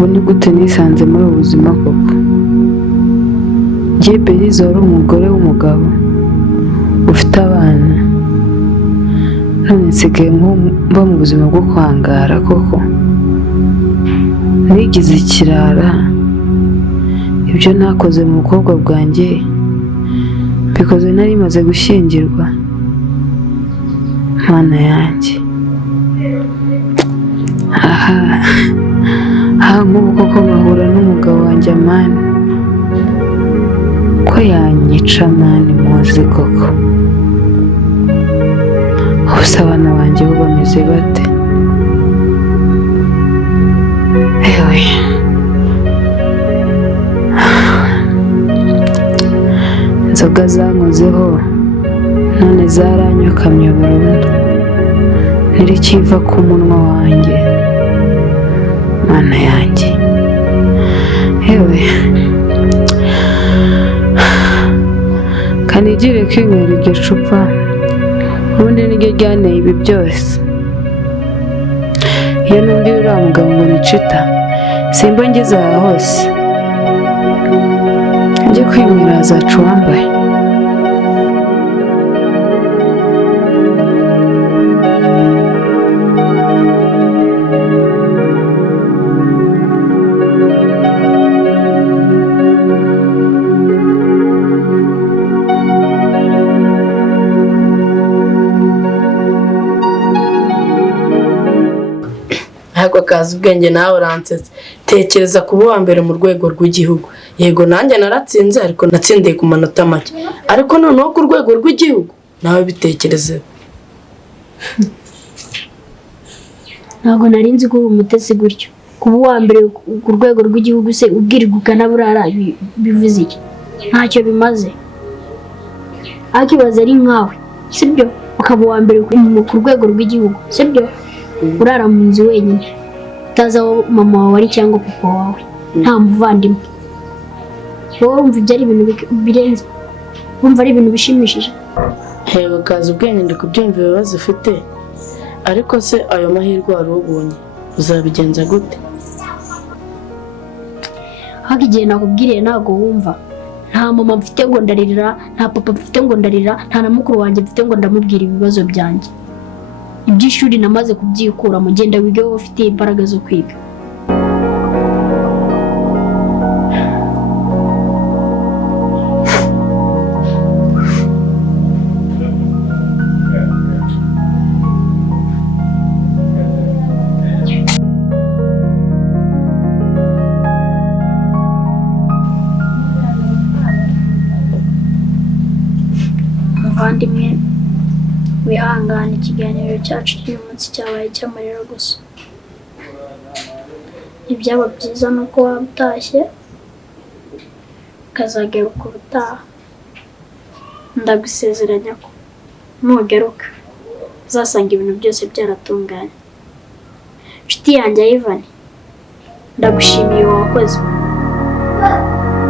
ubu ni gute nisanze muri ubu buzima koko? Njye Beriza wari umugore w'umugabo ufite abana, none nsigaye mba mu buzima bwo kwangara koko. Nigize ikirara, ibyo nakoze mu bukobwa bwanjye bikoze nari maze gushyingirwa. Mana yanjye, aha nk'ubu koko nkahura n'umugabo wanjye mani, ko yanyica mani muzi koko. Ubuse abana banjye bo bameze bate? Ewe, inzoga zankozeho none zaranyokamye burundu, ntirikiva ku munwa wanjye. Mana yanjye, ewe, kanigire kwinywera iryo cupa, ubundi niryo ryanteye ibi byose. Iyo numviye uriya mugabo ngo ni Chita, simba ngeze aha hose. Njye kwinywera hazaca uwambaye. Ntabwo KAZUBWENGE nawe uransetse. Tekereza kuba uwa mbere mu rwego rw'igihugu. Yego nanjye naratsinze, ariko natsindiye ku manota make. Ariko noneho ku rwego rw'igihugu nawe bitekerezeho. Ntabwo nari nzi ko uri umutesi gutyo. Kuba uwa mbere ku rwego rw'igihugu se ubwirirwa ukanaburara bivuze iki? Ntacyo bimaze. Akibaza ari nkawe, sibyo? Ukaba uwa mbere ku rwego rw'igihugu, sibyo? Urara mu nzu wenyine, utazi aho mama wawe ari cyangwa papa wawe, nta muvandimwe. Wowe wumva ibyo ari ibintu birenze? Wumva ari ibintu bishimishije? Hego KAZUBWENGE, ndi kubyumva ibibazo ufite, ariko se ayo mahirwe wari ubonye uzabigenza gute? Haka igihe nakubwiriye ntabwo wumva. Nta mama mfite ngo ndarira, nta papa mfite ngo ndarira, nta na mukuru wanjye mfite ngo ndamubwira ibibazo byanjye. Iby'ishuri namaze kubyikura, mugenda wige wowe ufite imbaraga zo kwiga. Muvandimwe, wihangane, ikiganiro cyacu cy'uyu munsi cyabaye cy'amarira gusa. Ibyaba byiza ni uko waba utashye ukazagaruka ubutaha. Ndagusezeranya ko nugaruka uzasanga ibintu byose byaratunganye. Nshuti yanjye Ivan, ndagushimiye wakoze.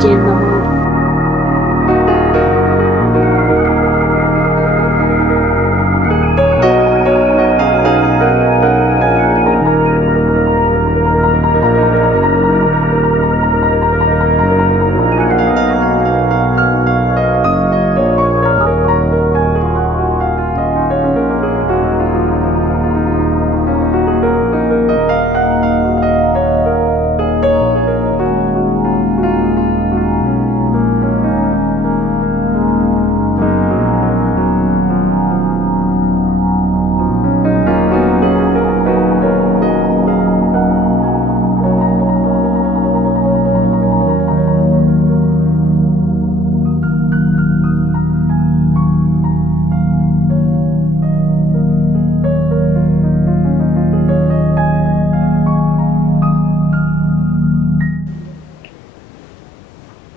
Genda amahoro.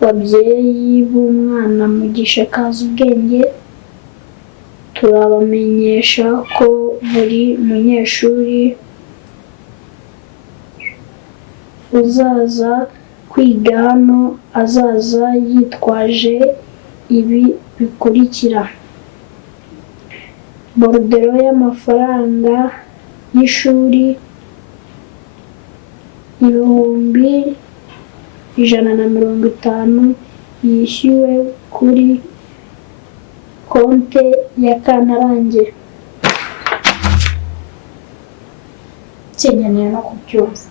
Babyeyi b'umwana Mugisha KAZUBWENGE, turabamenyesha ko buri munyeshuri uzaza kwiga hano azaza yitwaje ibi bikurikira: « borudero y'amafaranga y'ishuri, 150 yishyuwe kuri konte ya Kantarange. Sinkeneye no kubyumva.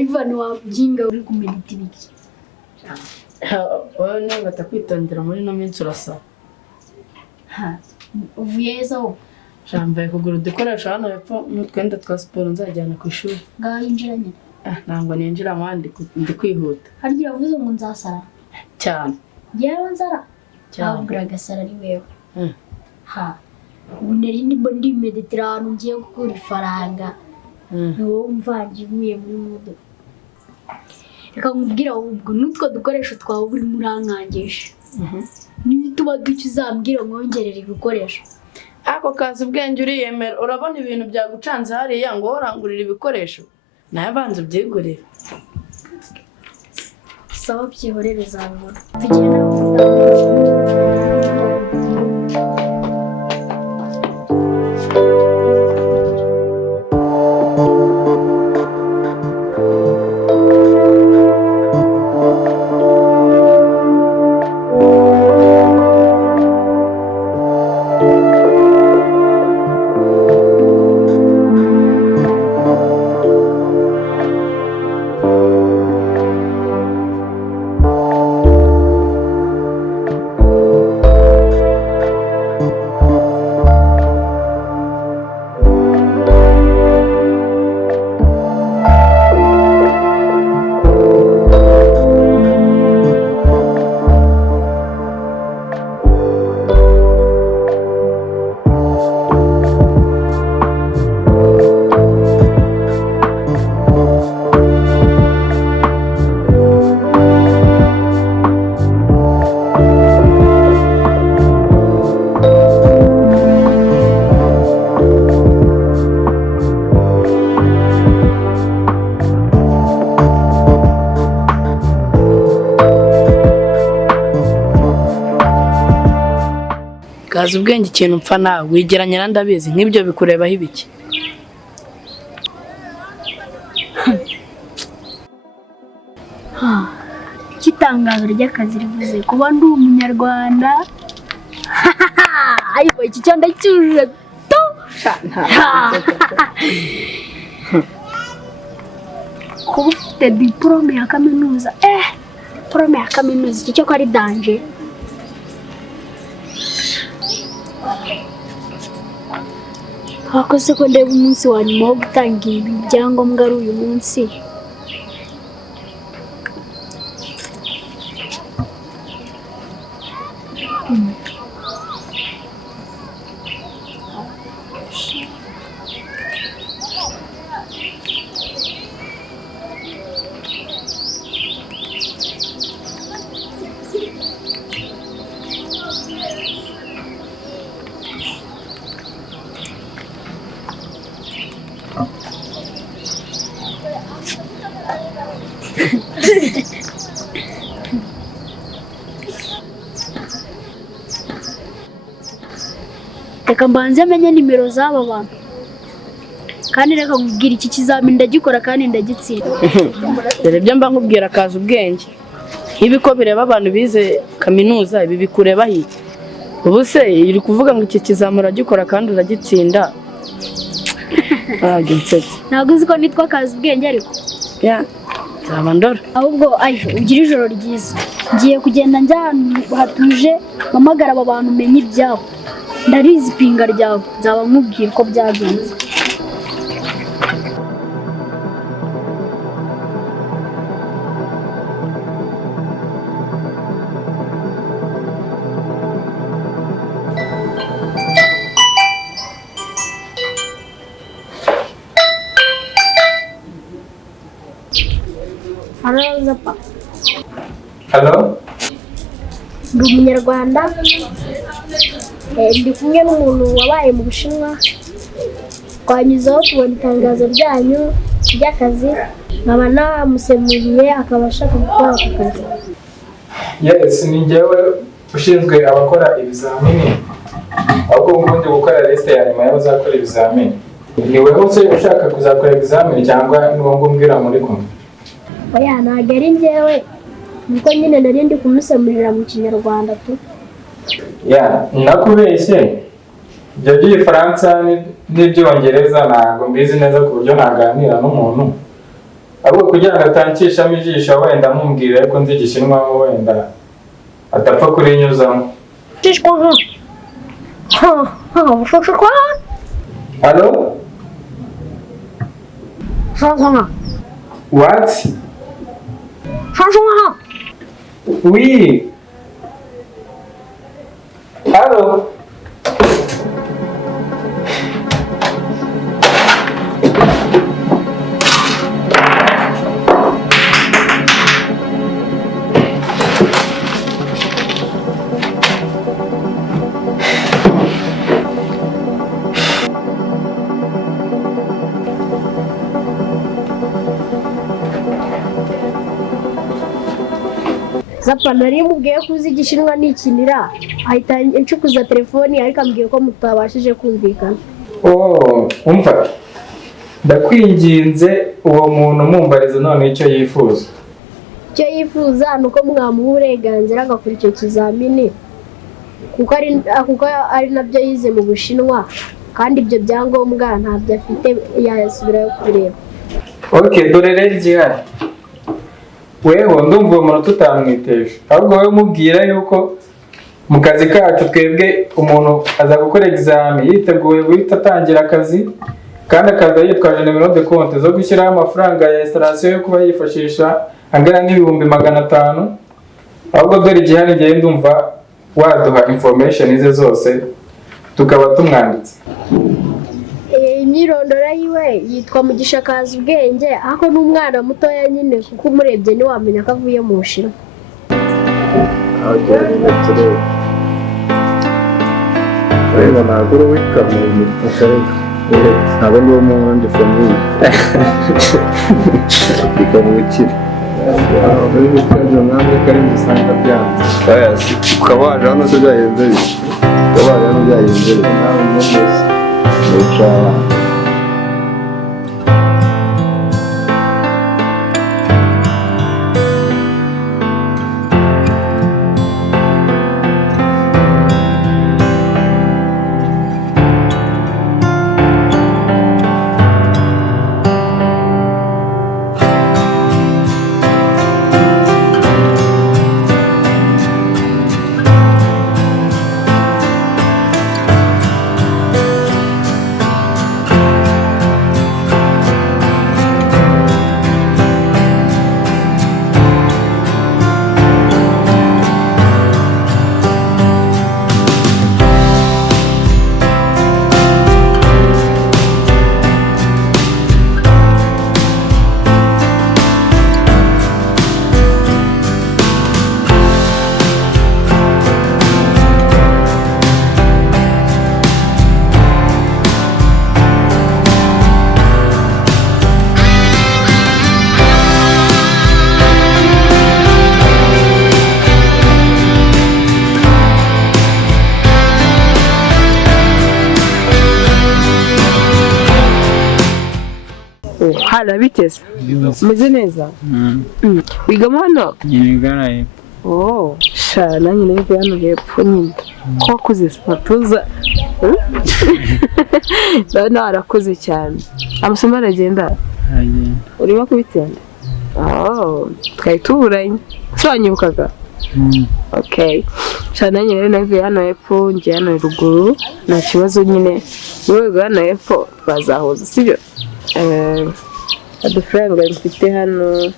Ivan wabyinga uri kumedita ibiki? Wowe niba batakwitondera muri ino minsi urasa. Uvuye aho? Jambaye kugura udukoresho hano hepfo n'utwenda twa siporo nzajyana ku ishuri. Ngaho yinjira nyine. Ntabwo ninjira amandi ndi kwihuta. Harya yavuze ngo nzasara? Cyane. Yewe nzara? Ntabwo agasara ari wewe. Ubu nari ndi meditira ahantu ngiye gukura ifaranga. Ni wowe umvangiye uvuye muri mudo. Reka nkubwira ahubwo n'utwo dukoresho twawe uri murankangisha. Niba tuba duke uzambwira mwongerera ibikoresho. Ako kazi ubwenge uriyemera urabona ibintu byagucanze hariya ngo urangurira ibikoresho nawe banze ubyigurire. Sawa byihorere uzabibona. Tugenda kazi ubwenge ikintu mpfa nawe wigeranya na ndabizi nk'ibyo bikurebaho ibiki. itangazo ry'akazi rivuze kuba ndi umunyarwanda. Ayibo iki cyo ndacyuje to. Kuba ufite diplome ya kaminuza. Diplome ya kaminuza iki cyo ko ari danger. Wakoze ko ndeba umunsi wa nyuma wo gutanga ibi byangombwa ari uyu munsi. Reka mbanze menye nimero z'aba bantu kandi reka nkubwira iki kizamini ndagikora kandi ndagitsinda. Dore ibyo mba nkubwira kazi ubwenge ibi ko bireba abantu bize kaminuza ibi bikureba iki? Ubu se iri kuvuga ngo iki kizamini uragikora kandi uragitsinda? Ntabwo uzi ko nitwa kazi ubwenge ariko nzaba ndora. Ahubwo ayo ugira ijoro ryiza. Ngiye kugenda njya ahantu hatuje mpamagara aba bantu umenye ibyabo. Ndarizi ipinga ryawe nzaba nkubwira uko byagenze. Halo? ndi umunyarwanda ndi kumwe n'umuntu wabaye mu Bushinwa twanyuzeho tubona itangazo ryanyu ry'akazi nkaba namusemuriye akaba ashaka gukora ako kazi. Yes, ni njyewe ushinzwe abakora ibizamini ahubwo ubundi gukora liste ya nyuma y'abazakora ibizamini. Ni wowe se ushaka kuzakora ibizamini cyangwa ni wowe umbwira muri kumwe? Oya ntabwo ari njyewe niko nyine nari ndi kumusemurira mu Kinyarwanda tu. Nakubeshye ibyo by'igifaransa n'ibyongereza ntabwo mbizi neza ku buryo naganira n'umuntu ahubwo kugira ngo atankishamo ijisho wenda mumbwire ko nzi Igishinwa wenda atapfa kurinyuzamo. Hello? What? Oui. Hello? Zapa nari mubwiye ko uzi Igishinwa nikinira ahita ncukuza telefoni ariko ambwiye ko mutabashije kumvikana. Umva ndakwinginze uwo muntu mumbarize none icyo yifuza. Icyo yifuza nuko mwamuha uburenganzira agakora icyo kizamini kuko ari nabyo yize mu Bushinwa kandi ibyo byangombwa ntabyo afite yasubirayo kubireba. Dore rero igihari weho ndumva uwo muntu tutamwiteje ahubwo wowe mubwira yuko mu kazi kacu twebwe umuntu aza gukora examen yiteguye guhita atangira akazi kandi akaza yitwaje nimero de compte zo gushyiraho amafaranga ya installation yo kuba yifashisha angana n'ibihumbi 500. ahubwo dore igihari ngiye ndumva waduha information ize zose tukaba tumwanditse. Imyirondoro yiwe yitwa Mugisha KAZUBWENGE ariko n'umwana mutoya nyine kuko umurebye ni wamenya ko avuye mu Bushinwa. Rero ntabwo witwa mu musharika ntabwo ndi wo mu ndi famille bikabukira muri guteza namwe kari musanga byanze ukaba waje hano se byagenze ukaba waje hano byagenze nawe neza wicara Hala biteze meze neza wigamo hano nyine sha nanjye nari hano hepfo nyine ko wakuze sipatuza ndabona warakoze cyane amasomo aragenda urimo kubitsinda twari tuburanye sobanyibukaga sha nanjye rero navuye hano hepfo ngiye hano ruguru nta kibazo nyine wowe hano hepfo twazahuza sibyo udufaranga mfite hano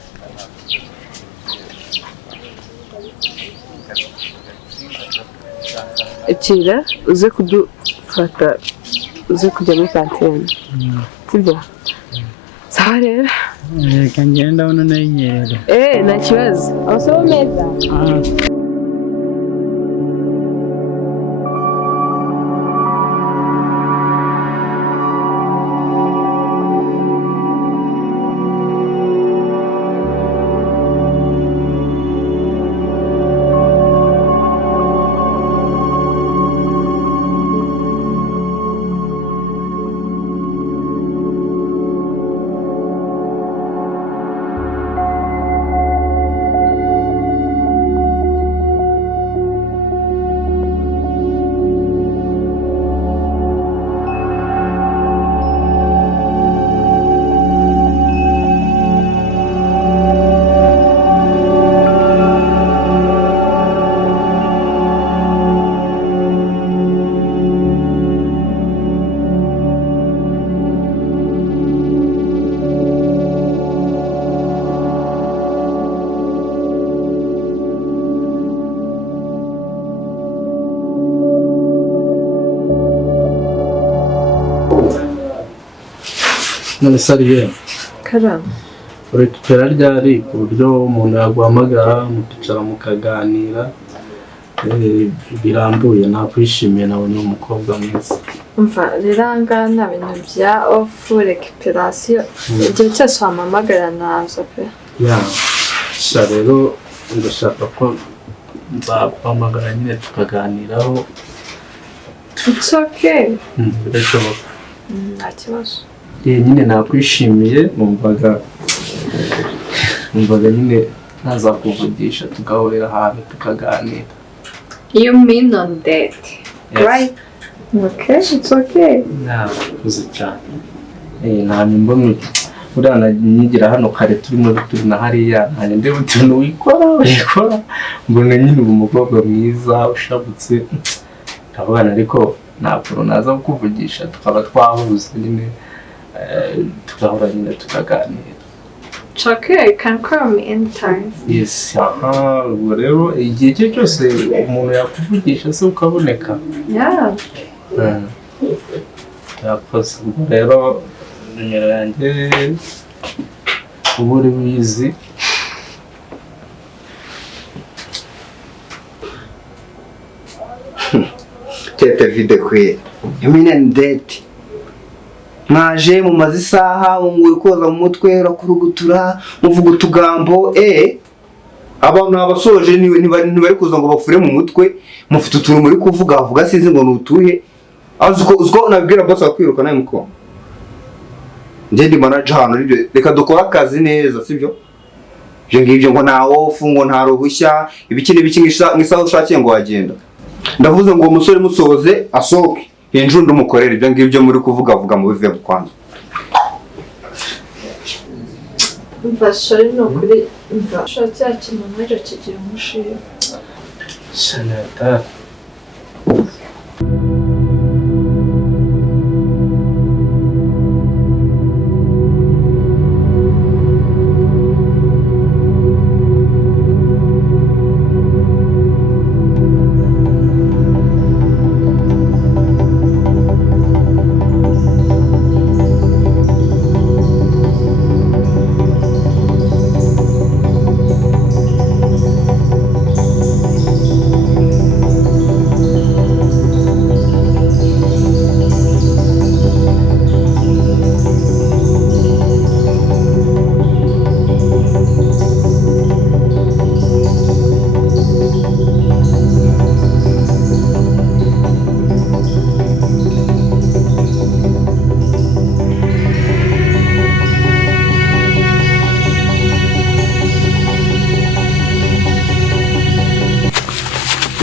ekira uze kudufata uze kujya muri kantine sibyo sawa rero reka ngenda ndabona nayinyerera nta kibazo amasomo meza none sariye karama urekipera ryari ku buryo umuntu yaguhamagara mukicara mukaganira birambuye nakwishimiye nabonye umukobwa mwiza umva rero ahangaha nta bintu bya ofu rekiperasiyo igihe cyose wampamagara naza pe ya sha rero ndashaka ko nzaguhamagara nyine tukaganiraho it's okay birashoboka nta kibazo nyine nakwishimiye numvaga nyine nazakuvugisha tugahurira ahantu tukaganira. You mean on date, yes. Right? Okay, it's okay. Nakuze cyane nta mbona uriya nyigira hano kare turimo na hariya nanjye ndeba utuntu wikora mbona nyine ubu umukobwa mwiza ushabutse ndabona ariko ntabwo naza kukuvugisha tukaba twahuza nyine tugahura nyine tukaganira. It's okay, you can call me anytime. Yes, ubwo rero igihe cyo cyose umuntu yakuvugisha se ukaboneka. Yeah. Yakoze ubwo rero nimero yanjye ubu uri bizi. Tete vide kwe imine ndete mwaje mu mazi isaha umwe koza mu mutwe urakurugutura muvuga utugambo abantu abasoje ntibari kuza ngo bafure mu mutwe mufite utuntu muri kuvuga avuga sinzi ngo nutuhe aziko nabwira boss akwiruka naye muko nje ndi manager hano reka dukora akazi neza sibyo je ngibyo ngo nta ofu ngo nta ruhushya ibiki nk'isaha ushakiye ngo wagenda ndavuze ngo umusore musoze asohoke injundo umukorera ibyo ngibyo muri kuvuga vuga mu bive kwanza Mfasha no kuri mfasha cyakina mwaje kigira umushiye Sanata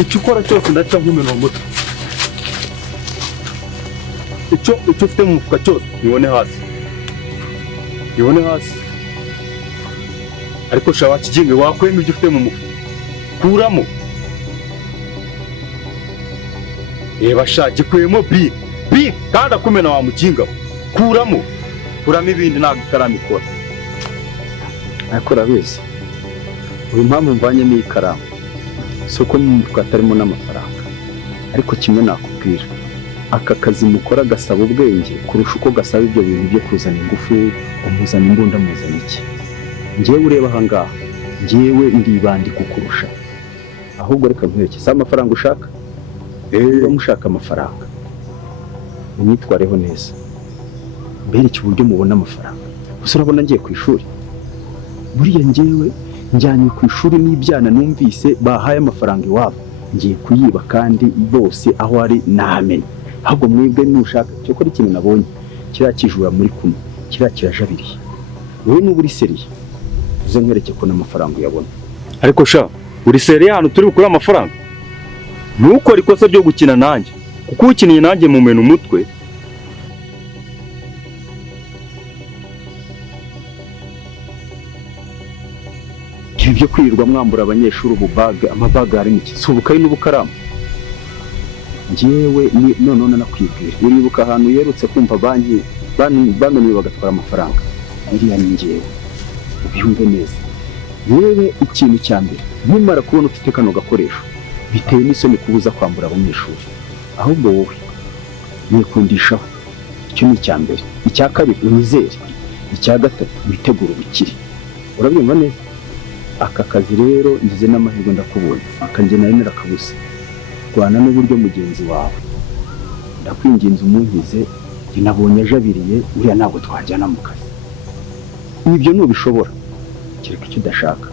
icyo ukora cyose ndaca nk'umeno mu mutwe icyo ufite mu mufuka cyose nibone hasi ariko shaba kijinge wakwema ibyo ufite mu mufuka kuramo bashake kwemo bi kandi akumena wa mukinga kuramo ibindi ntabwo ikaramu ikora ariko urabizi uyu mpamvu mvanyemo ikaramu soko n'umufuka atarimo n'amafaranga ariko kimwe nakubwira aka kazi mukora gasaba ubwenge kurusha uko gasaba ibyo bintu byo kuzana ingufu umuzana imbunda muzana iki ngewe ureba aha ngaha ngewe ndibandi kukurusha ahubwo reka nkwereke si amafaranga ushaka niba mushaka amafaranga unyitwareho neza mbereke uburyo mubona amafaranga gusa urabona ngiye ku ishuri buriya ngewe njyanye ku ishuri n'ibyana numvise bahaye amafaranga iwabo ngiye kuyiba kandi bose aho ari namenye ahubwo mwebwe nushaka cyo kora ikintu nabonye kiriya kijura muri kumwe kiriya kirajabiriye wowe n'ubu uri seriye uze nkwereke ko n'amafaranga uyabona ariko sha uri seriye hano turi bukure amafaranga ntukore ikosa ryo gukina nanjye kuko ukiniye nanjye mu mena umutwe ibi byo kwirirwa mwambura abanyeshuri amabaga ari iki si ubukayi n'ubukaramu njyewe none nakwibwira uribuka ahantu yerutse kumva banki bamenye bagatwara amafaranga iriya ni njyewe ubyumve neza yewe ikintu cya mbere nimara kubona ufite kano gakoresho bitewe n'isoni kubuza kwambura abanyeshuri ahubwo wowe mwikundishaho icyo ni icya mbere. Icya kabiri unyizere. Icya gatatu witegura ubukire. Urabyumva neza? Aka kazi rero ngize n'amahirwe ndakubonye, akanjye nari narakabuze. Rwana n'uburyo mugenzi wawe, ndakwinginze umunkize, nabonye ajabiriye, uriya ntabwo twajyana mu kazi. Ibyo nubishobora, kereka icyo udashaka.